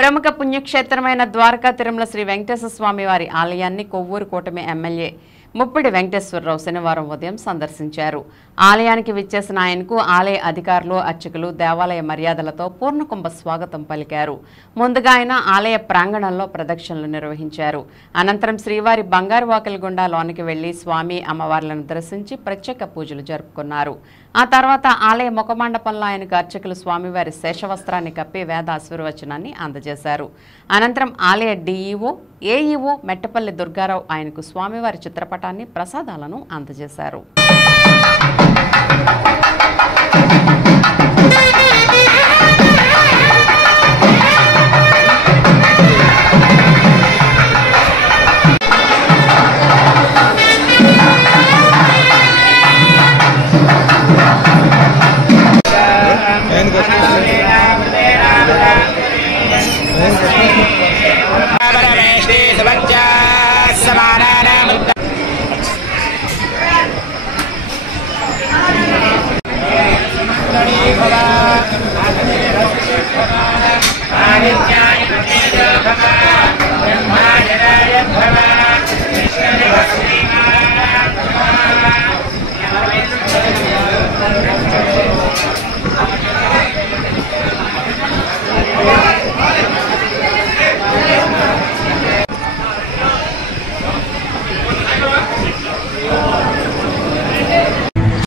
ప్రముఖ పుణ్యక్షేత్రమైన ద్వారకా తిరుమల శ్రీ వెంకటేశ్వర స్వామి వారి ఆలయాన్ని కొవ్వూరు కూటమి ఎమ్మెల్యే ముప్పిడి వెంకటేశ్వరరావు శనివారం ఉదయం సందర్శించారు. ఆలయానికి విచ్చేసిన ఆయనకు ఆలయ అధికారులు, అర్చకులు దేవాలయ మర్యాదలతో పూర్ణకుంభ స్వాగతం పలికారు. ముందుగా ఆయన ఆలయ ప్రాంగణంలో ప్రదక్షిణలు నిర్వహించారు. అనంతరం శ్రీవారి బంగారు వాకిలి గుండా లోనికి వెళ్లి స్వామి అమ్మవార్లను దర్శించి ప్రత్యేక పూజలు జరుపుకున్నారు. ఆ తర్వాత ఆలయ ముఖమండపంలో ఆయనకు అర్చకులు స్వామివారి శేషవస్త్రాన్ని కప్పి వేద ఆశీర్వచనాన్ని అందజేశారు. అనంతరం ఆలయ డీఈఓ, ఏఈఓ మెట్టపల్లి దుర్గారావు ఆయనకు స్వామివారి చిత్రపటాన్ని, ప్రసాదాలను అందజేశారు.